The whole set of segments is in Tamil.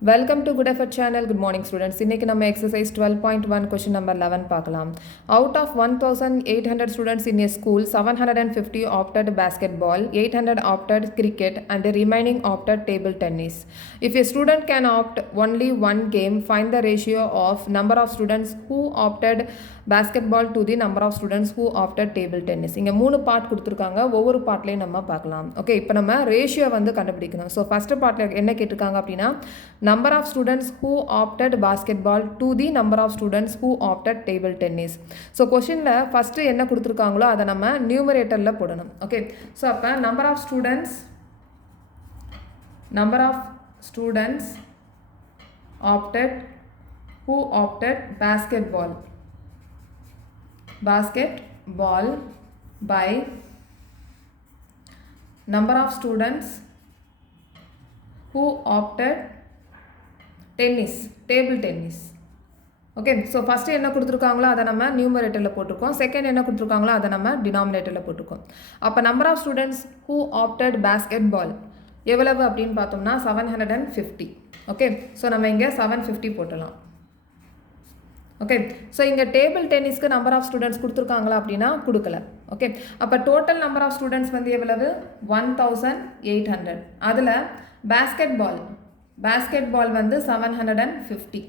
Welcome to Good Effort channel. Good morning students. இன்னைக்கு நம்ம exercise 12.1 question number 11 பார்க்கலாம். Out of 1800 students in a school, 750 opted basketball, 800 opted cricket and the remaining opted table tennis. If a student can opt only one game, find the ratio of number of students who opted basketball to the number of students who opted table tennis. இங்க மூணு பார்ட் கொடுத்திருக்காங்க. ஒவ்வொரு பார்ட்லயும் நம்ம பார்க்கலாம். ஓகே, இப்போ நம்ம ரேஷியோ வந்து கண்டுபிடிக்கணும். ஸோ ஃபர்ஸ்ட் பார்ட்ல என்ன கேட்டிருக்காங்க அப்படின்னா number of students who opted basketball to the number of students who opted table tennis. So கொஷினில் ஃபஸ்ட்டு என்ன கொடுத்துருக்காங்களோ அதை நம்ம நியூமரேட்டரில் போடணும். ஓகே, ஸோ அப்போ number of students opted who opted basketball by number of students who opted table tennis. Okay, so first என்ன கொடுத்துருக்காங்களோ அதை நம்ம நியூமரேட்டரில் போட்டிருக்கோம். செகண்ட் என்ன கொடுத்துருக்காங்களோ அதை நம்ம டினாமினேட்டரில் போட்டிருக்கோம். அப்போ number of students who opted basketball எவ்வளவு அப்படின்னு பார்த்தோம்னா 750. ஓகே, ஸோ நம்ம இங்கே 750 போட்டலாம். ஓகே, ஸோ இங்கே டேபிள் டென்னிஸ்க்கு நம்பர் ஆஃப் ஸ்டூடெண்ட்ஸ் கொடுத்துருக்காங்களா அப்படின்னா கொடுக்கல. ஓகே, அப்போ டோட்டல் நம்பர் ஆஃப் ஸ்டூடெண்ட்ஸ் வந்து எவ்வளவு 1800. அதில் பாஸ்கெட்பால் வந்து 750.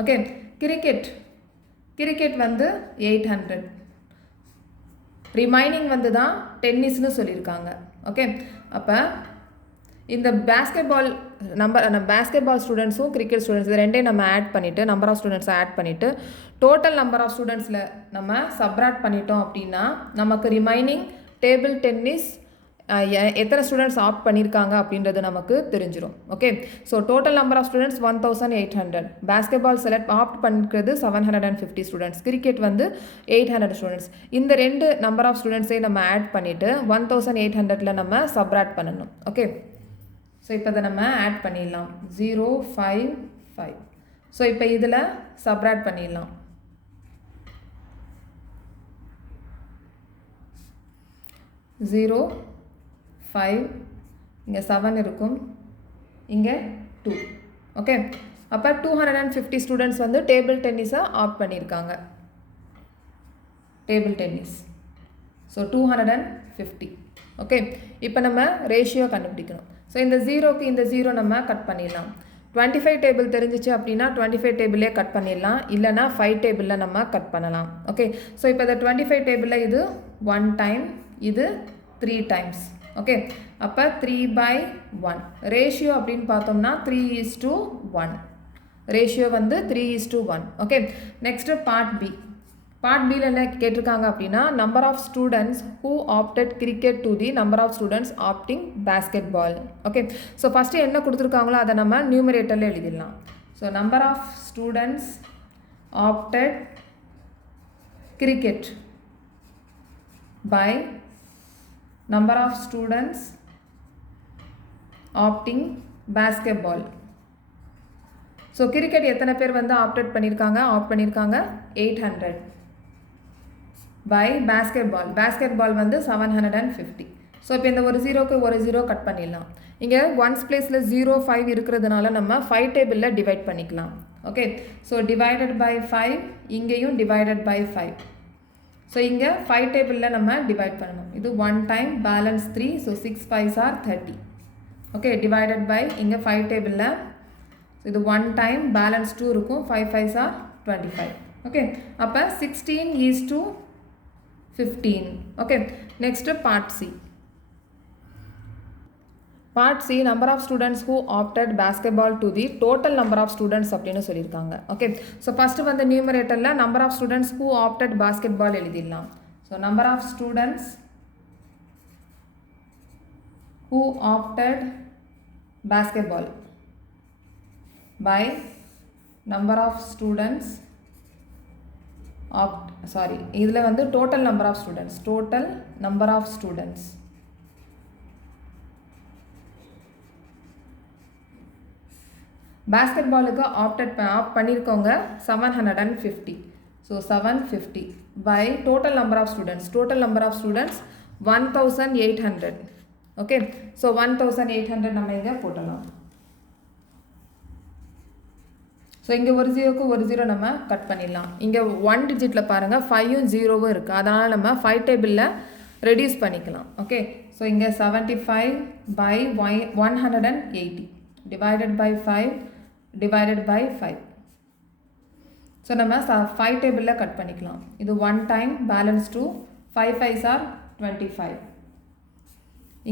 ஓகே, கிரிக்கெட் வந்து 800. ரிமைனிங் வந்து தான் டென்னிஸ்னு சொல்லியிருக்காங்க. ஓகே, அப்போ இந்த பாஸ்கெட்பால் ஸ்டூடெண்ட்ஸும் கிரிக்கெட் ஸ்டூடெண்ட்ஸ் இது ரெண்டையும் நம்ம ஆட் பண்ணிவிட்டு நம்பர் ஆஃப் ஸ்டூடெண்ட்ஸை ஆட் பண்ணிவிட்டு டோட்டல் நம்பர் ஆஃப் ஸ்டூடெண்ட்ஸில் நம்ம சப்ராக்ட் பண்ணிட்டோம் அப்படின்னா நமக்கு ரிமைனிங் டேபிள் டென்னிஸ் எத்தனை ஸ்டூடெண்ட்ஸ் ஆப்ட் பண்ணியிருக்காங்க அப்படின்றது நமக்கு தெரிஞ்சிடும். Okay, so total number of students 1800. Basketball opt பண்ணிக்கிறது 750 ஸ்டூடெண்ட்ஸ், கிரிக்கெட் வந்து 800 ஸ்டூடெண்ட்ஸ். இந்த ரெண்டு நம்பர் ஆஃப் ஸ்டூடெண்ட்ஸை நம்ம ஆட் பண்ணிவிட்டு 1800 நம்ம சப்ராக்ட் பண்ணணும். ஓகே, ஸோ இப்போ இதை நம்ம ஆட் பண்ணிடலாம் 055. ஸோ இப்போ இதில் சப்ராக்ட் பண்ணிடலாம். 0 5 இங்கே 7 இருக்கும், இங்கே 2. ஓகே, அப்போ 250 ஸ்டூடெண்ட்ஸ் வந்து டேபிள் டென்னிஸை ஆப்ட் பண்ணியிருக்காங்க. Table tennis so 250. ஓகே, இப்போ நம்ம ரேஷியோ கண்டுபிடிக்கணும். ஸோ இந்த ஜீரோக்கு இந்த ஜீரோ நம்ம கட் பண்ணிடலாம். 25 டேபிள் தெரிஞ்சிச்சு அப்படின்னா 25 டேபிளே கட் பண்ணிடலாம், இல்லைனா 5 டேபிளில் நம்ம கட் பண்ணலாம். ஓகே, ஸோ இப்போ இந்த 25 டேபிளில் இது 1 டைம், இது 3 டைம்ஸ். ஓகே, அப்போ 3/1 ரேஷியோ அப்படின்னு பார்த்தோம்னா 3:1. ரேஷியோ வந்து 3:1. ஓகே, நெக்ஸ்ட்டு பார்ட் பியில் என்ன கேட்டிருக்காங்க அப்படின்னா number of students who opted cricket to the number of students opting basketball. Okay, so first என்ன கொடுத்துருக்காங்களோ அதை நம்ம நியூமரேட்டரில் எழுதிடலாம். So number of students opted cricket by number of students opting basketball. So cricket எத்தனை பேர் வந்து ஆப்ட் பண்ணியிருக்காங்க 800 பை பாஸ்கெட்பால் வந்து 750. ஸோ இப்போ இந்த ஒரு ஜீரோக்கு ஒரு ஜீரோ கட் பண்ணிடலாம். இங்கே ஒன்ஸ் பிளேஸில் 0-5 இருக்கிறதுனால நம்ம 5 டேபிளில் டிவைட் பண்ணிக்கலாம். ஓகே, ஸோ டிவைடட் பை 5, இங்கேயும் டிவைடட் பை 5. ஸோ இங்கே 5 டேபிளில் நம்ம டிவைட் பண்ணணும். இது 1 time, balance 3, so 6 5s are 30. Okay, divided by இங்கே 5 டேபிளில் இது 1 டைம், பேலன்ஸ் 2 இருக்கும், 5 5s are 25. ஓகே, அப்போ 16:15. Okay, next part C number of students who opted basketball to the total number of students அப்படின்னு சொல்லியிருக்காங்க. ஓகே, ஸோ ஃபஸ்ட்டு வந்து நியூமரேட்டரில் number of students who opted basketball எழுதிடலாம். So number of students who opted basketball by number of students இதில் வந்து டோட்டல் நம்பர் ஆஃப் ஸ்டூடெண்ட்ஸ் பாஸ்கெட்பாலுக்கு ஆப்ட் பண்ணியிருக்கோங்க 750. So 750 by total number of students 1800. Okay, so 1800 நம்ம இங்கே போட்டலாம். ஸோ இங்கே ஒரு ஜீரோக்கு ஒரு ஜீரோ நம்ம கட் பண்ணிடலாம். இங்கே 1 டிஜிட்டில் பாருங்கள் 5ம் 0வும் இருக்குது. அதனால் நம்ம 5 டேபிளில் ரெடியூஸ் பண்ணிக்கலாம். ஓகே, ஸோ இங்கே 75/180 divided by 5 divided by 5. So நம்ம 5 டேபிளில் கட் பண்ணிக்கலாம். இது 1 டைம் பேலன்ஸ் 2, 5 5s are 25.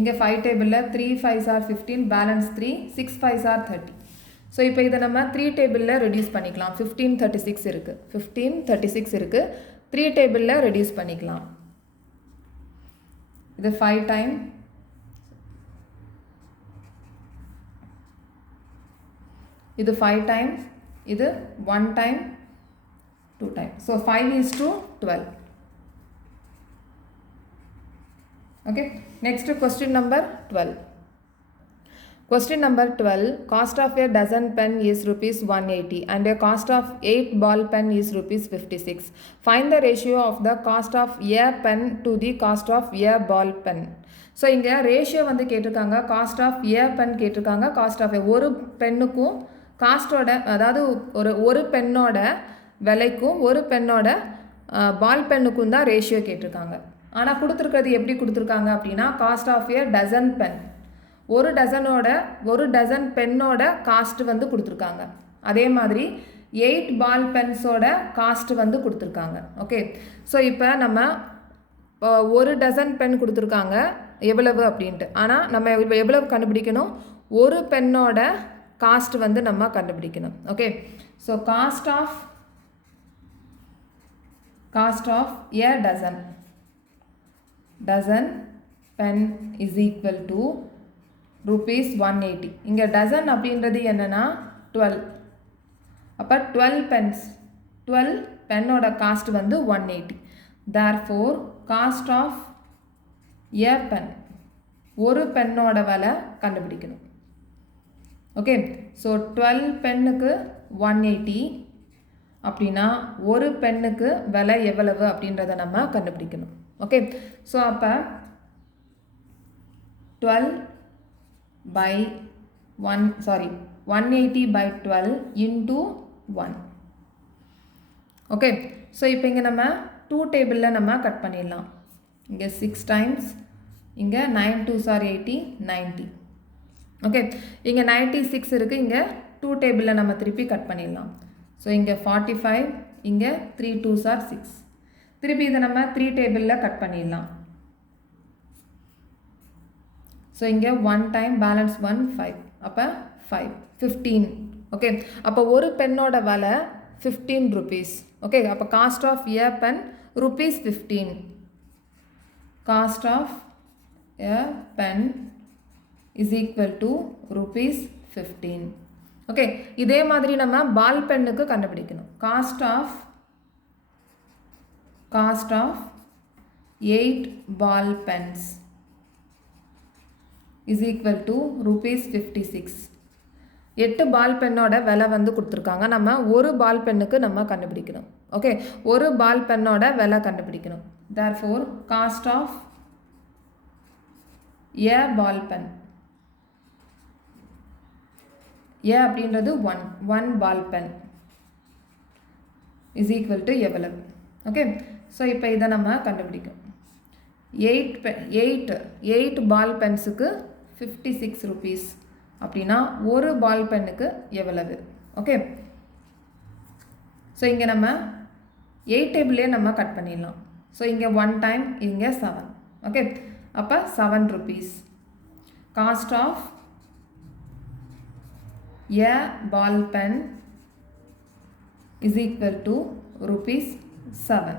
இங்கே 5 டேபிளில் 3 5s are 15, balance 3, 6 5s are 30. So இப்போ இதை நம்ம 3 டேபிளில் ரெடியூஸ் பண்ணிக்கலாம். 15 36 இருக்குது, 15 36 இருக்குது. 3 டேபிளில் ரெடியூஸ் பண்ணிக்கலாம். இது 5 டைம், இது 5 டைம், இது 1 time, 2 time. So 5:12. Okay, next question number 12. Question number 12, cost of a dozen pen is rupees 180 and a cost of 8 ball pen is rupees 56. Find the ratio of the cost of a pen to the cost of a ball pen. So இங்கே ரேஷியோ வந்து கேட்டிருக்காங்க, காஸ்ட் ஆஃப் ஏ பென் கேட்டிருக்காங்க, காஸ்ட் ஆஃப் ஒரு பென்னுக்கும் காஸ்ட்டோட, அதாவது ஒரு பென்னோட விலைக்கும் ஒரு பென்னோட பால் பென்னுக்கும் தான் ரேஷியோ கேட்டிருக்காங்க. ஆனால் கொடுத்துருக்கிறது எப்படி கொடுத்துருக்காங்க அப்படின்னா, cost of a dozen pen, ஒரு டசன் பென்னோட காஸ்ட் வந்து கொடுத்துருக்காங்க. அதே மாதிரி 8 பால் பென்ஸோட காஸ்ட் வந்து கொடுத்துருக்காங்க. ஓகே, ஸோ இப்போ நம்ம ஒரு டசன் பென் கொடுத்துருக்காங்க எவ்வளவு அப்படின்ட்டு. ஆனால் நம்ம எவ்வளவு கண்டுபிடிக்கணும், ஒரு பென்னோட காஸ்ட் வந்து நம்ம கண்டுபிடிக்கணும். Okay, so cost of a dozen pen is equal to rupees 180. இங்கே டசன் அப்படின்றது என்னென்னா 12. அப்போ 12 pens, 12 பென்னோட காஸ்ட் வந்து 180. therefore cost of a pen, ஒரு பென்னோட விலை கண்டுபிடிக்கணும். ஓகே, ஸோ 12 பென்னுக்கு 180 அப்படின்னா ஒரு பென்னுக்கு விலை எவ்வளவு அப்படின்றத நம்ம கண்டுபிடிக்கணும். ஓகே, ஸோ அப்போ 180 by 12 into 1. ஓகே, ஸோ இப்போ இங்கே நம்ம 2 டேபிளில் நம்ம கட் பண்ணிடலாம். இங்கே 6 டைம்ஸ், இங்கே 9 2s are 80, 90. ஓகே, இங்கே 96 இருக்குது, இங்கே 2 டேபிளில் நம்ம திருப்பி கட் பண்ணிடலாம். ஸோ இங்கே 45, இங்கே 3 2s are 6. திருப்பி இதை நம்ம 3 டேபிளில் கட் பண்ணிடலாம். ஸோ இங்கே 1 டைம் பேலன்ஸ் 1 5, அப்போ 5 15. ஓகே, அப்போ ஒரு பென்னோட விலை 15 rupees. ஓகே, அப்போ cost of a pen rupees 15. Cost of a pen is equal to rupees 15. Okay, இதே மாதிரி நம்ம பால் பென்னுக்கு கண்டுபிடிக்கணும். Cost of 8 ball pens is equal to rupees 56. 8 ball பென்னோட விலை வந்து கொடுத்துருக்காங்க. நம்ம ஒரு பால் பென்னுக்கு நம்ம கண்டுபிடிக்கணும். ஓகே, ஒரு பால் பென்னோட விலை கண்டுபிடிக்கணும். therefore cost of a ball pen, a அப்படின்றது 1 ball pen is equal to எவ்வளவு. ஓகே, ஸோ இப்போ இதை நம்ம கண்டுபிடிக்கணும். 8 பால் பென்ஸுக்கு 56 rupees அப்படின்னா ஒரு பால் பென்னுக்கு எவ்வளவு. ஓகே, ஸோ இங்கே நம்ம 8 டேபிள்லேயே நம்ம கட் பண்ணிடலாம். ஸோ இங்கே 1 டைம், இங்கே 7. ஓகே, அப்போ 7 rupees. Cost of a ball pen is equal to rupees 7.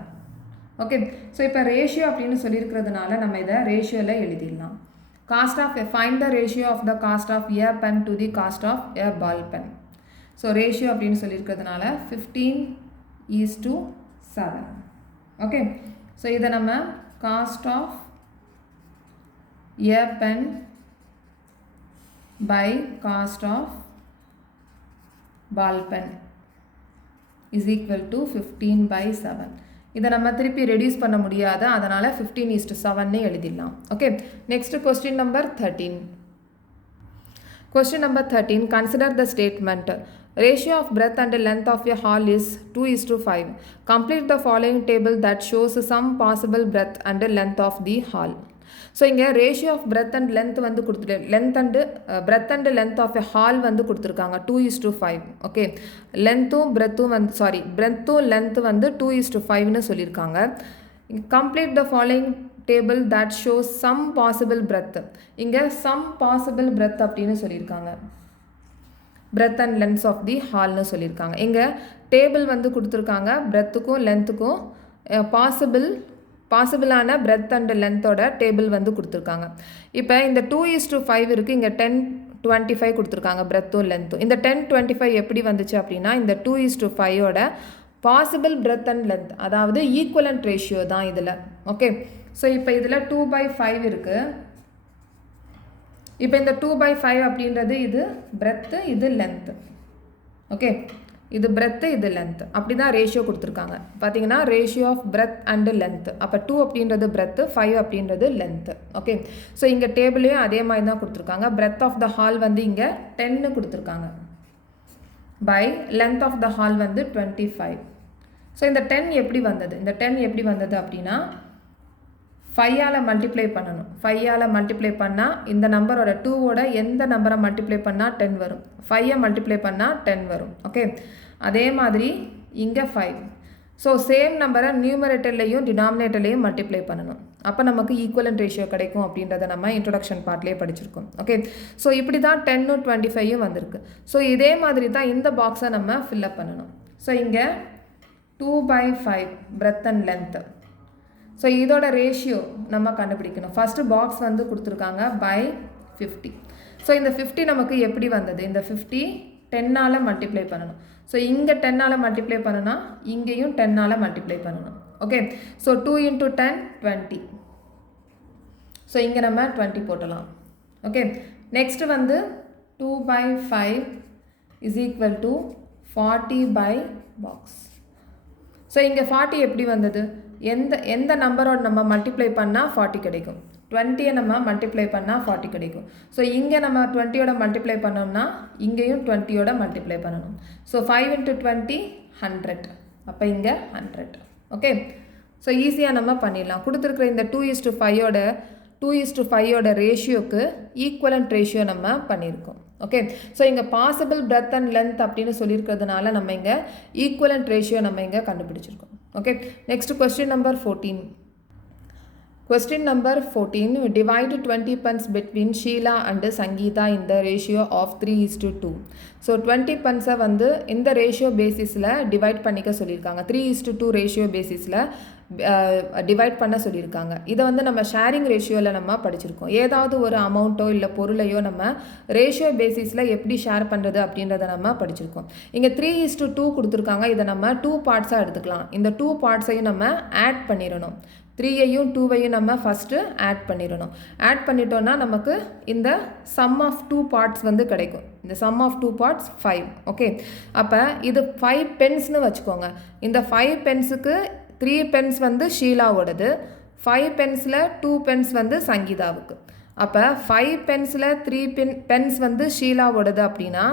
Okay, so இப்போ ரேஷியோ அப்படின்னு சொல்லியிருக்கிறதுனால நம்ம இதை ரேஷியோவில் எழுதிடலாம். Cost of find the ratio of the cost of a pen to the cost of a ball pen. So ratio அப்படின்னு சொல்லியிருக்கிறதுனால 15:7. ஓகே, ஸோ இதை நம்ம cost of a pen by cost of ball pen is equal to 15/7. இதை நம்ம திருப்பி ரெடியூஸ் பண்ண முடியாது, அதனால் 15:7 எழுதிடலாம். Okay, next question number 13. Question number 13, consider the statement Ratio of breadth and length of a hall is 2:5. Complete the following table that shows some possible breadth and length of the hall. So இங்கே ratio of breadth and length வந்து கொடுத்துட்டு breadth and length of a hall வந்து கொடுத்துருக்காங்க 2:5. ஓகே, லென்த்தும் பிரெத்தும் வந்து பிரெத்தும் லென்த்து வந்து 2:5ன்னு சொல்லியிருக்காங்க. Complete the following table that shows some possible breadth. இங்கே சம் பாசிபிள் பிரெத் அப்படின்னு சொல்லியிருக்காங்க. Breadth and lengths of the ஹால்னு சொல்லியிருக்காங்க. இங்கே டேபிள் வந்து கொடுத்துருக்காங்க. பிரெத்துக்கும் லென்த்துக்கும் பாசிபிளான பிரெத் அண்ட் லென்த்தோட டேபிள் வந்து கொடுத்துருக்காங்க. இப்போ இந்த 2:5 இருக்குது. இங்கே 10:25 கொடுத்துருக்காங்க பிரெத்தும் லென்த்தும். இந்த 10:25 எப்படி வந்துச்சு அப்படின்னா இந்த 2:5ஓட பாசிபிள் பிரெத் அண்ட் லென்த், அதாவது ஈக்குவலண்ட் ரேஷியோ தான் இதில். ஓகே, ஸோ இப்போ இதில் 2/5 இருக்குது. இப்போ இந்த 2/5 அப்படின்றது இது பிரெத்து, இது லென்த்து. ஓகே, இது பிரெத்து, இது லென்த்து. அப்படி தான் ரேஷியோ கொடுத்துருக்காங்க. பார்த்தீங்கன்னா ratio of breadth and length. அப்போ 2 அப்படின்றது பிரெத்து, 5 அப்படின்றது லென்த்து. ஓகே, ஸோ இங்கே டேபிளையும் அதே மாதிரி தான் கொடுத்துருக்காங்க. பிரெத் ஆஃப் த ஹால் வந்து இங்கே 10 கொடுத்துருக்காங்க. By length of the hall வந்து 25. ஸோ இந்த 10 எப்படி வந்தது? இந்த 10 எப்படி வந்தது அப்படின்னா 5ஆல் மல்டிப்ளை பண்ணணும். 5ஆல் மல்டிப்ளை பண்ணால் இந்த நம்பரோட 2ஓட எந்த நம்பரை மல்டிப்ளை பண்ணால் 10 வரும். 5ஐ மல்டிப்ளை பண்ணால் 10 வரும். ஓகே, அதே மாதிரி இங்கே 5. ஸோ சேம் நம்பரை நியூமரேட்டர்லேயும் டினாமினேட்டர்லேயும் மல்டிப்ளை பண்ணணும். அப்போ நமக்கு ஈக்குவலண்ட் ரேஷியோ கிடைக்கும் அப்படின்றத நம்ம இன்ட்ரொடக்ஷன் பார்ட்லேயே படிச்சிருக்கோம். ஓகே, ஸோ இப்படி தான் 10 25 வந்திருக்கு. ஸோ இதே மாதிரி தான் இந்த பாக்ஸை நம்ம ஃபில்லப் பண்ணணும். ஸோ இங்கே 2/5 பிரெத் அண்ட் லென்த்து. ஸோ இதோட ரேஷியோ நம்ம கண்டுபிடிக்கணும். ஃபஸ்ட்டு பாக்ஸ் வந்து கொடுத்துருக்காங்க பை 50. ஸோ இந்த 50 நமக்கு எப்படி வந்தது? இந்த 50 10ஆல் மல்டிப்ளை பண்ணணும். ஸோ இங்கே 10ஆல் மல்டிப்ளை பண்ணுனா இங்கேயும் 10ஆல் மல்டிப்ளை பண்ணணும். Okay, so 2 × 10 20. ஸோ இங்கே நம்ம 20 போட்டலாம். ஓகே, நெக்ஸ்ட்டு வந்து 2/5 is equal to 40 by box. So இங்கே 40 எப்படி வந்தது? எந்த நம்பரோட நம்ம மல்டிப்ளை பண்ணால் 40 கிடைக்கும்? 20ஐ நம்ம மல்டிப்ளை பண்ணால் 40 கிடைக்கும். ஸோ இங்கே நம்ம 20யோட மல்டிப்ளை பண்ணோம்னா இங்கேயும் 20யோட மல்டிப்ளை பண்ணணும். ஸோ 5 × 20 100. அப்போ இங்கே 100. ஓகே, ஸோ ஈஸியாக நம்ம பண்ணிடலாம். கொடுத்துருக்குற இந்த 2:5ஓட ரேஷியோக்கு ஈக்குவலண்ட் ரேஷியோ நம்ம பண்ணியிருக்கோம். ஓகே, ஸோ இங்கே பாசிபிள் பிரெத் அண்ட் லென்த் அப்படின்னு சொல்லியிருக்கிறதுனால நம்ம இங்கே ஈக்குவலண்ட் ரேஷியோ நம்ம இங்கே கண்டுபிடிச்சிருக்கோம். Okay, next question number 14. Question number 14. Divide 20 pence between Sheila and Sangeeta in the ratio of 3:2. So 20 பன்ஸை வந்து இந்த ரேஷியோ பேசிஸில் டிவைட் பண்ணிக்க சொல்லியிருக்காங்க. 3:2 ரேஷியோ பேசிஸில் டிவைட் பண்ண சொல்லியிருக்காங்க. இதை வந்து நம்ம ஷேரிங் ரேஷியோவில் நம்ம படிச்சிருக்கோம். ஏதாவது ஒரு அமௌண்ட்டோ இல்லை பொருளையோ நம்ம ரேஷியோ பேசிஸில் எப்படி ஷேர் பண்ணுறது அப்படின்றத நம்ம படிச்சிருக்கோம். இங்கே 3:2 கொடுத்துருக்காங்க. இதை நம்ம 2 பார்ட்ஸாக எடுத்துக்கலாம். இந்த 2 பார்ட்ஸையும் நம்ம ஆட் பண்ணிடணும். 3ஐயும் 2ஐயும் நம்ம ஃபஸ்ட்டு ஆட் பண்ணிடணும். ஆட் பண்ணிட்டோன்னா நமக்கு இந்த சம் ஆஃப் 2 பார்ட்ஸ் வந்து கிடைக்கும். இந்த சம் ஆஃப் 2 பார்ட்ஸ் 5. ஓகே, அப்போ இது 5 பென்ஸ்னு வச்சுக்கோங்க. இந்த 5 பென்ஸுக்கு 3 பென்ஸ் வந்து ஷீலாவோடது, 5 பென்ஸில் 2 பென்ஸ் வந்து சங்கீதாவுக்கு. அப்போ 5 பென்ஸில் 3 பென்ஸ் வந்து ஷீலாவோடது அப்படின்னா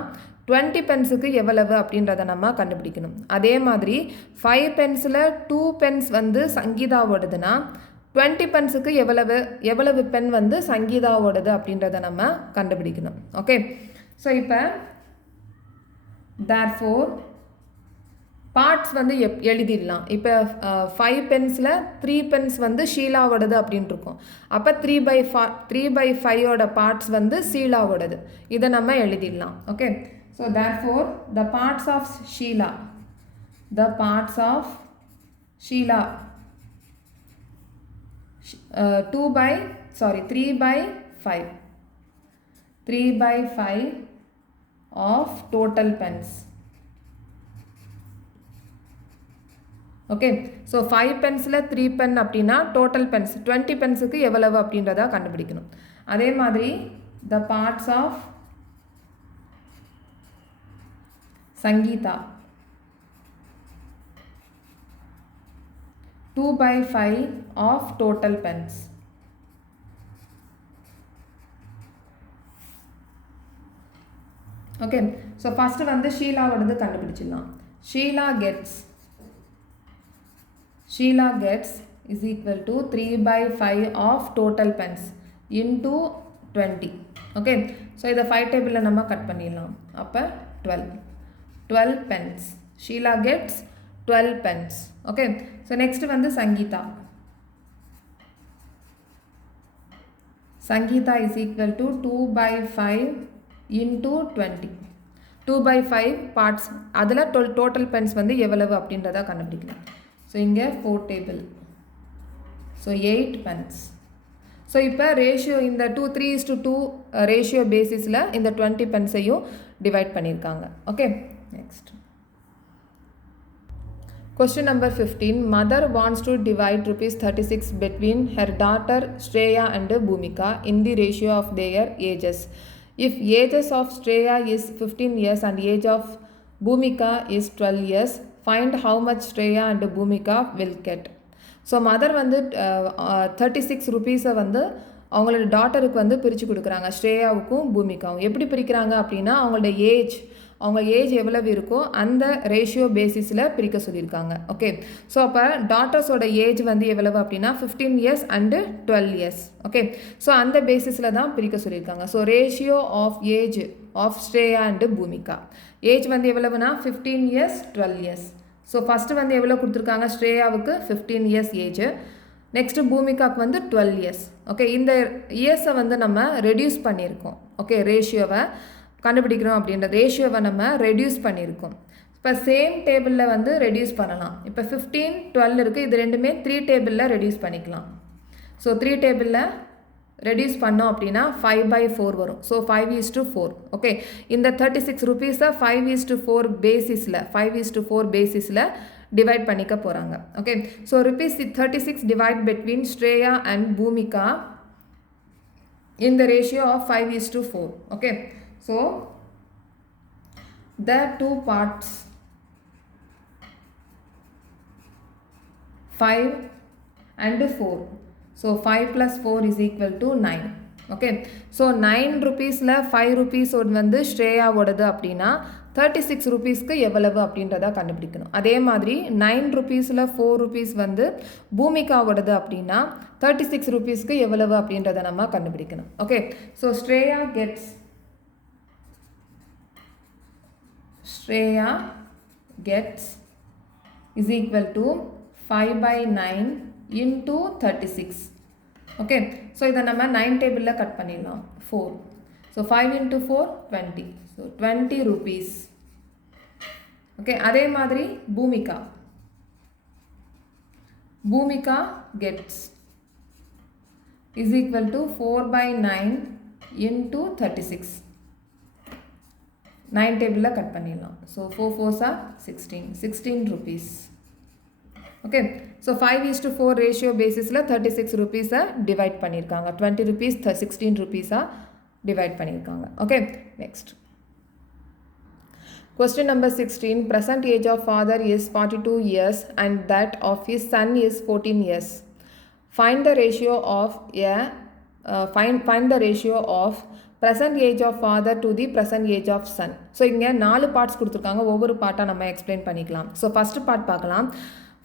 20 பென்ஸுக்கு எவ்வளவு அப்படின்றத நம்ம கண்டுபிடிக்கணும். அதே மாதிரி 5 பென்ஸில் 2 பென்ஸ் வந்து சங்கீதாவோடதுன்னா 20 பென்ஸுக்கு எவ்வளவு பென் வந்து சங்கீதாவோடது அப்படின்றத நம்ம கண்டுபிடிக்கணும். ஓகே, ஸோ இப்போ therefore பார்ட்ஸ் வந்து எழுதிடலாம். இப்போ 5 பென்ஸில் 3 பென்ஸ் வந்து ஷீலாவோடது அப்படின்ட்டு இருக்கும். அப்போ 3/5ஓட பார்ட்ஸ் வந்து ஷீலாவோடது. இதை நம்ம எழுதிடலாம். Okay, so therefore the parts of Sheila 3/5 of total pens. Okay, so 5 பென்ஸில் 3 பென் அப்படின்னா டோட்டல் பென்ஸ் 20 பென்ஸுக்கு எவ்வளவு அப்படின்றத கண்டுபிடிக்கணும். அதே மாதிரி the parts of Sangeeta 2/5 of total pens. Okay. So first வந்து ஷீலாவோடது கண்டுபிடிச்சிடலாம். Sheela gets is equal to 3/5 of total pens into 20. Okay. So இதை 5 டேபிளில் நம்ம கட் பண்ணிடலாம். அப்போ 12 pens. Sheela gets 12 pens. Okay. So next வந்து Sangeetha is equal to 2/5 into 20. 2/5 parts, அதில் டோட்டல் பென்ஸ் வந்து எவ்வளவு அப்படின்றத கண்டுபிடிக்கலாம். ஸோ இங்கே 4 டேபிள், ஸோ 8 பென்ஸ். ஸோ இப்போ ரேஷியோ இந்த 3:2 ரேஷியோ பேசிஸில் இந்த 20 பென்ஸையும் டிவைட் பண்ணியிருக்காங்க. Okay. Next question number 15. Mother wants to divide ₹36 between her daughter Shreya and Bhumika in the ratio of their ages. If ages of Shreya is 15 years and age of Bhumika is 12 years, find how much Shreya and Bhumika will get. So mother வந்து 36 ருபீஸை வந்து அவங்களோட டாட்டருக்கு வந்து பிரித்து கொடுக்குறாங்க, ஸ்ரேயாவுக்கும் பூமிகாவும். எப்படி பிரிக்கிறாங்க அப்படின்னா அவங்க ஏஜ் எவ்வளவு இருக்கோ அந்த ரேஷியோ பேசிஸில் பிரிக்க சொல்லியிருக்காங்க. ஓகே. ஸோ அப்போ டாட்டர்ஸோட ஏஜ் வந்து எவ்வளவு அப்படின்னா 15 years and 12 years. Okay. So அந்த பேசிஸில் தான் பிரிக்க சொல்லியிருக்காங்க. So ratio of age of Shreya and Bhumika. Age வந்து எவ்வளவுனா 15 இயர்ஸ் 12 இயர்ஸ். ஸோ ஃபஸ்ட்டு வந்து எவ்வளோ கொடுத்துருக்காங்க, ஸ்ரேயாவுக்கு 15 இயர்ஸ் ஏஜ், நெக்ஸ்ட்டு பூமிகாவுக்கு வந்து 12 இயர்ஸ். ஓகே. இந்த இயர்ஸை வந்து நம்ம ரெடியூஸ் பண்ணியிருக்கோம். ஓகே. ரேஷியோவை கண்டுபிடிக்கிறோம் அப்படின்ற ரேஷியோவை நம்ம ரெடியூஸ் பண்ணியிருக்கோம். இப்போ சேம் டேபிளில் வந்து ரெடியூஸ் பண்ணலாம். இப்போ 15 12 இருக்குது, இது ரெண்டுமே 3 டேபிளில் ரெடியூஸ் பண்ணிக்கலாம். ஸோ 3 டேபிளில் ரெடியூஸ் பண்ணோம் அப்படின்னா 5/4 வரும். ஸோ 5:4. ஓகே. இந்த 36 ருபீஸை 5:4 பேசிஸில் டிவைட் பண்ணிக்க போகிறாங்க. Okay. So ₹36 divide between Shreya and Bhumika in the ratio of 5:4. Okay. So the two parts 5 and 4. So 5 plus 4 is equal to 9. Okay. So 9 rupeesல 5 rupees வந்து ஸ்ரேயாவோடது அப்படின்னா 36 rupeesக்கு எவ்வளவு அப்படின்றத கண்டுபிடிக்கணும். அதே மாதிரி 9 rupeesல 4 rupees வந்து பூமிகாவோடது அப்படின்னா 36 rupeesக்கு எவ்வளவு அப்படின்றத நம்ம கண்டுபிடிக்கணும். Okay. So Shreya gets is equal to 5/9 into 36. Okay. So இதை நம்ம 9 டேபிளில் கட் பண்ணிடலாம். 4. So 5 into 4 20. So 20 rupees. Okay. அதே மாதிரி Bhumika gets is equal to 4/9 into 36. 9 டேபிளில் கட் பண்ணிடலாம். So 4 4s are 16 rupees. Okay. So 5:4 ratio பேசிஸில் 36 ருபீஸை டிவைட் பண்ணியிருக்காங்க. 20 rupees 16 ருபீஸாக டிவைட் பண்ணியிருக்காங்க. Okay. Next question number 16. Present age of father is 42 years and that of his son is 14 years. Find the ratio of find the ratio of present age of father to the present age of son. So இங்கே 4 பார்ட்ஸ் கொடுத்துருக்காங்க. ஒவ்வொரு பார்ட்டாக நம்ம எக்ஸ்பிளைன் பண்ணிக்கலாம். ஸோ ஃபஸ்ட்டு பார்ட் பார்க்கலாம்.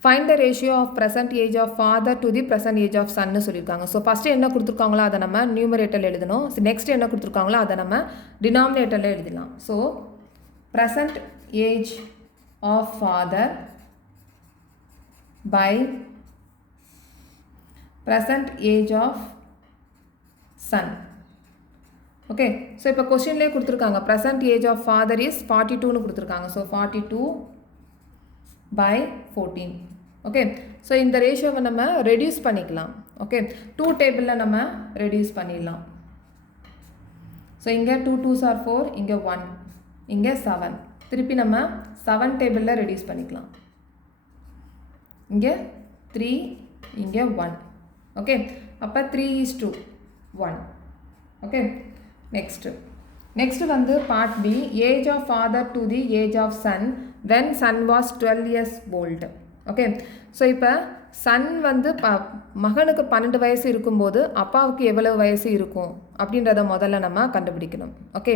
Find the ratio of present age of father to the present age of சன்னு சொல்லியிருக்காங்க. ஸோ ஃபஸ்ட்டு என்ன கொடுத்துருக்காங்களோ அதை நம்ம நியூமரேட்டரில் எழுதணும். நெக்ஸ்ட் என்ன கொடுத்துருக்காங்களோ அதை நம்ம டினாமினேட்டரில் எழுதலாம். So present age of father by present age of son. Okay. So இப்போ கொஸ்டின்லேயே கொடுத்துருக்காங்க present age of father is 42ன்னு கொடுத்துருக்காங்க. ஸோ 42/14. ஓகே. ஸோ இந்த ரேஷியோவை நம்ம ரெடியூஸ் பண்ணிக்கலாம். ஓகே. 2 டேபிளில் நம்ம ரெடியூஸ் பண்ணிடலாம். ஸோ இங்கே 2 2s are 4, இங்கே 1, இங்கே 7. திருப்பி நம்ம 7 டேபிளில் ரெடியூஸ் பண்ணிக்கலாம். இங்கே 3, இங்கே 1. ஓகே. அப்போ 3:1. ஓகே. நெக்ஸ்ட் வந்து part B. Age of father to the age of son when son was 12 years old. Okay. So இப்போ சன் வந்து மகனுக்கு 12 வயசு இருக்கும்போது அப்பாவுக்கு எவ்வளவு வயசு இருக்கும் அப்படின்றத முதல்ல நம்ம கண்டுபிடிக்கணும். ஓகே.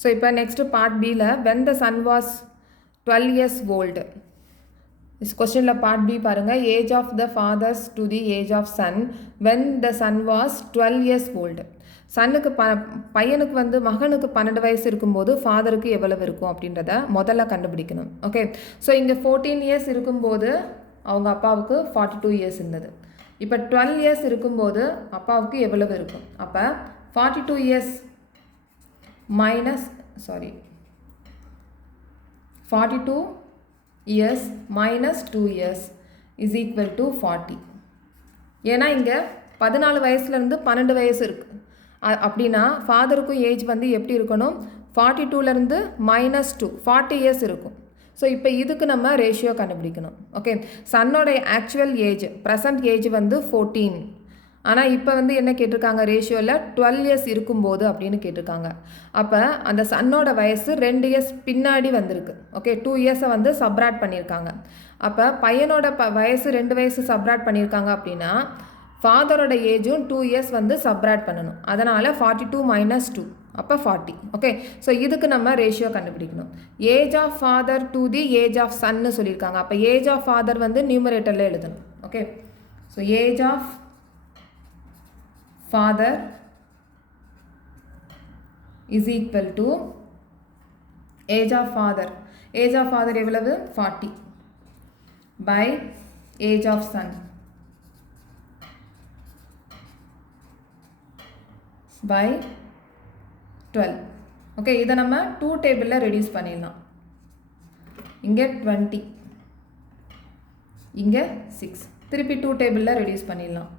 ஸோ இப்போ நெக்ஸ்ட்டு பார்ட் பியில் when the sun was 12 years old. கொஸ்டினில் பார்ட் பி பாருங்கள், age of the father's to the age of son when the sun was 12 years old. சன்னுக்கு பையனுக்கு வந்து மகனுக்கு 12 வயசு இருக்கும்போது ஃபாதருக்கு எவ்வளவு இருக்கும் அப்படின்றத முதல்ல கண்டுபிடிக்கணும். ஓகே, ஸோ இங்கே 14 இயர்ஸ் இருக்கும்போது அவங்க அப்பாவுக்கு 42 இயர்ஸ் இருந்தது. இப்போ 12 இயர்ஸ் இருக்கும்போது அப்பாவுக்கு எவ்வளவு இருக்கும்? அப்போ 42 years minus 42 years minus 2 years is equal to 40. ஏன்னா இங்கே 14 வயசுலேருந்து 12 வயசு இருக்குது. அப்படின்னா ஃபாதருக்கும் ஏஜ் வந்து எப்படி இருக்கணும்? 42லேருந்து -2 40 இயர்ஸ் இருக்கும். ஸோ இப்போ இதுக்கு நம்ம ரேஷியோ கண்டுபிடிக்கணும். ஓகே, சன்னோட ஆக்சுவல் ஏஜ் ப்ரெசன்ட் ஏஜ் வந்து 14. ஆனால் இப்போ வந்து என்ன கேட்டிருக்காங்க? ரேஷியோவில் 12 இயர்ஸ் இருக்கும்போது அப்படின்னு கேட்டிருக்காங்க. அப்போ அந்த சன்னோட வயசு 2 இயர்ஸ் பின்னாடி வந்திருக்கு. ஓகே, 2 இயர்ஸை வந்து சப்ராட் பண்ணியிருக்காங்க. அப்போ பையனோட வயசு 2 வயசு சப்ராட் பண்ணியிருக்காங்க அப்படின்னா ஃபாதரோட ஏஜும் 2 இயர்ஸ் வந்து சப்ராட் பண்ணணும். அதனால் 42 - 2 அப்போ 40. ஓகே, ஸோ இதுக்கு நம்ம ரேஷியோ கண்டுபிடிக்கணும். Age of father to the age of சன்னு சொல்லியிருக்காங்க. அப்போ ஏஜ் ஆஃப் ஃபாதர் வந்து நியூமரேட்டரில் எழுதணும். Okay, so age of father is equal to age of father. Age of father எவ்வளவு? 40 by age of son by 12. ஓகே, இதை நம்ம 2 டேபிளில் ரெடியூஸ் பண்ணிடலாம். இங்கே 20, இங்கே 6, திருப்பி 2 டேபிளில் ரெடியூஸ் பண்ணிடலாம்.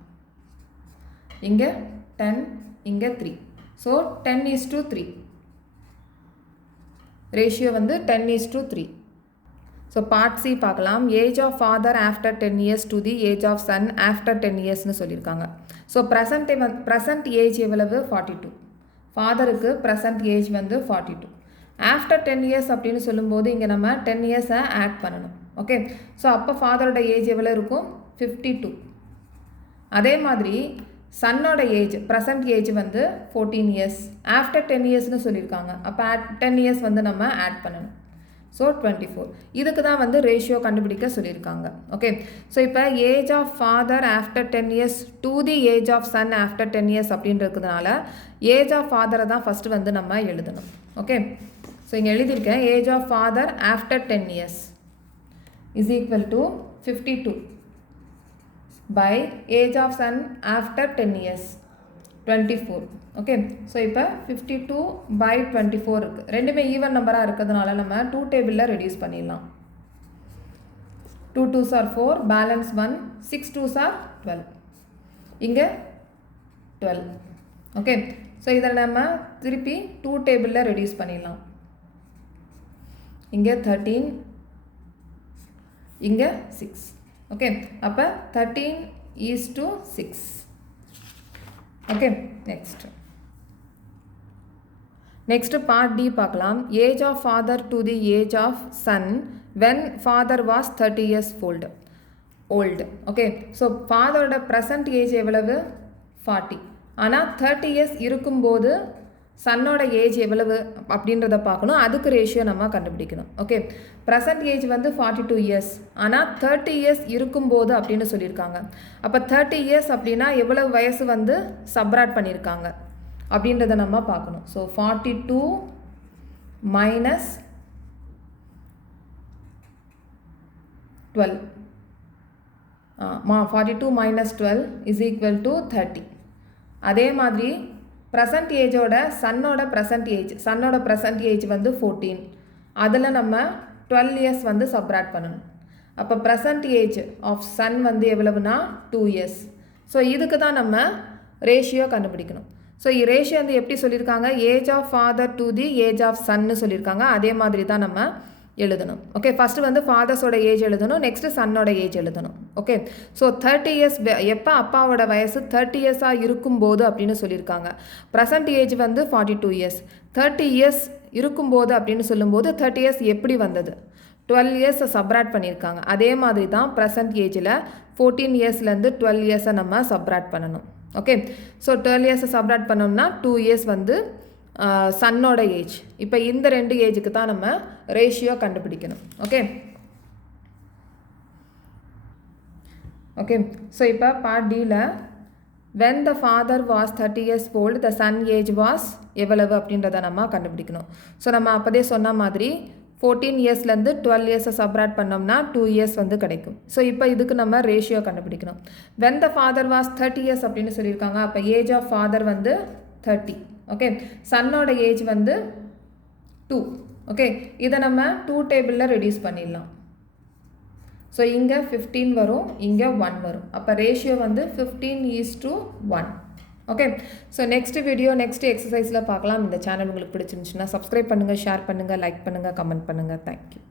இங்கே 10, இங்கே 3. ஸோ 10:3 ரேஷியோ வந்து 10:3. ஸோ பார்ட் சி பார்க்கலாம். Age of father after 10 years to the age of son after 10 இயர்ஸ்னு சொல்லியிருக்காங்க. ஸோ ப்ரெசன்ட் ஏஜ் எவ்வளவு? 42. ஃபாதருக்கு ப்ரெசன்ட் ஏஜ் வந்து 42. ஆஃப்டர் 10 இயர்ஸ் அப்படின்னு சொல்லும்போது இங்கே நம்ம 10 இயர்ஸை ஆட் பண்ணணும். ஓகே, ஸோ அப்போ ஃபாதரோட ஏஜ் எவ்வளோ இருக்கும்? 52. அதே மாதிரி சன்னோட ஏஜ் ப்ரெசன்ட் ஏஜ் வந்து 14 இயர்ஸ். ஆஃப்டர் 10 இயர்ஸ்னு சொல்லியிருக்காங்க. அப்போ 10 இயர்ஸ் வந்து நம்ம ஆட் பண்ணணும். ஸோ 24. இதுக்கு தான் வந்து ரேஷியோ கண்டுபிடிக்க சொல்லியிருக்காங்க. ஓகே, ஸோ இப்போ age of father after 10 years to the age of son after 10 years அப்படின்றதுனால ஏஜ் ஆஃப் ஃபாதரை தான் ஃபஸ்ட்டு வந்து நம்ம எழுதணும். ஓகே, ஸோ இங்கே எழுதியிருக்கேன் age of father after 10 years is equal to 52 by age of son after 10 years 24. Okay, so இப்போ 52 பை 24 இருக்குது. ரெண்டுமே ஈவன் நம்பராக இருக்கிறதுனால நம்ம 2 டேபிளில் ரெடியூஸ் பண்ணிடலாம். 2 2s are 4, balance 1, 6 2s are 12, இங்கே 12. ஓகே, ஸோ இதில் நம்ம திருப்பி 2 டேபிளில் ரெடியூஸ் பண்ணிடலாம். இங்கே 13, இங்கே 6. ஓகே, அப்போ 13:6. ஓகே, நெக்ஸ்ட் பார்ட் டி பார்க்கலாம். Age of father to the age of son when father was 30 years old. Okay, so ஃபாதரோட ப்ரெசன்ட் ஏஜ் எவ்வளவு? 40. ஆனால் 30 இயர்ஸ் இருக்கும்போது சன்னோட ஏஜ் எவ்வளவு அப்படின்றத பார்க்கணும். அதுக்கு ரேஷியோ நம்ம கண்டுபிடிக்கணும். ஓகே, ப்ரெசன்ட் ஏஜ் வந்து 42 இயர்ஸ். ஆனால் 30 இயர்ஸ் இருக்கும்போது அப்படின்னு சொல்லியிருக்காங்க. அப்போ 30 இயர்ஸ் அப்படின்னா எவ்வளவு வயசு வந்து சப்ராட் பண்ணியிருக்காங்க அப்படின்றத நம்ம பார்க்கணும். So 42 minus 12. 42 minus 12 is equal to 30. அதே மாதிரி ப்ரெசன்ட் ஏஜோட சன்னோட ப்ரெசன்ட் ஏஜ் வந்து 14. அதில் நம்ம 12 இயர்ஸ் வந்து சப்ராக்ட் பண்ணணும். அப்போ ப்ரெசன்ட் ஏஜ் ஆஃப் சன் வந்து எவ்வளவுனா 2 இயர்ஸ். ஸோ இதுக்கு தான் நம்ம ரேஷியோ கண்டுபிடிக்கணும். ஸோ ரேஷியோ வந்து எப்படி சொல்லியிருக்காங்க? Age of father to the age of சன்னு சொல்லியிருக்காங்க. அதே மாதிரி தான் நம்ம எழுதணும். ஓகே, ஃபஸ்ட்டு வந்து ஃபாதர்ஸோட ஏஜ் எழுதணும், நெக்ஸ்ட்டு சன்னோட ஏஜ் எழுதணும். ஓகே, ஸோ 30 இயர்ஸ் எப்போ அப்பாவோட வயசு 30 இயர்ஸாக இருக்கும்போது அப்படின்னு சொல்லியிருக்காங்க. ப்ரெசன்ட் ஏஜ் வந்து 42 இயர்ஸ். 30 இயர்ஸ் இருக்கும்போது அப்படின்னு சொல்லும்போது 30 இயர்ஸ் எப்படி வந்தது? 12 இயர்ஸை சப்ராக்ட் பண்ணியிருக்காங்க. அதே மாதிரி தான் ப்ரெசன்ட் ஏஜில் 14 இயர்ஸ்லேருந்து 12 இயர்ஸை நம்ம சப்ராக்ட் பண்ணணும். ஓகே, ஸோ 12 இயர்ஸை சப்ராக்ட் பண்ணோம்னா 2 இயர்ஸ் வந்து சன்னோட ஏஜ். இப்போ இந்த 2 ஏஜுக்கு தான் நம்ம ரேஷியோ கண்டுபிடிக்கணும். ஓகே ஓகே ஸோ இப்போ பார்ட் டியில் when the father was 30 years old the son age was எவ்வளவு அப்படின்றத நம்ம கண்டுபிடிக்கணும். ஸோ நம்ம அப்போதே சொன்ன மாதிரி 14 இயர்ஸ்லேருந்து 12 இயர்ஸை சப்ராக்ட் பண்ணோம்னா 2 இயர்ஸ் வந்து கிடைக்கும். ஸோ இப்போ இதுக்கு நம்ம ரேஷியோ கண்டுபிடிக்கணும். when the father was 30 years அப்படின்னு சொல்லியிருக்காங்க. அப்போ ஏஜ் ஆஃப் ஃபாதர் வந்து 30. ஓகே சன்னோட ஏஜ் வந்து 2. ஓகே இதை நம்ம 2 டேபிளில் ரெடியூஸ் பண்ணிடலாம். ஸோ இங்கே 15 வரும், இங்கே 1 வரும். அப்போ ரேஷியோ வந்து 15:1. Okay so next video next எக்ஸசைஸில் பார்க்கலாம். இந்த சேனல் உங்களுக்கு பிடிச்சிருந்துச்சுன்னா சப்ஸ்கிரைப் பண்ணுங்கள், ஷேர் பண்ணுங்கள், லைக் பண்ணுங்கள், கமெண்ட் பண்ணுங்கள். தேங்க்யூ.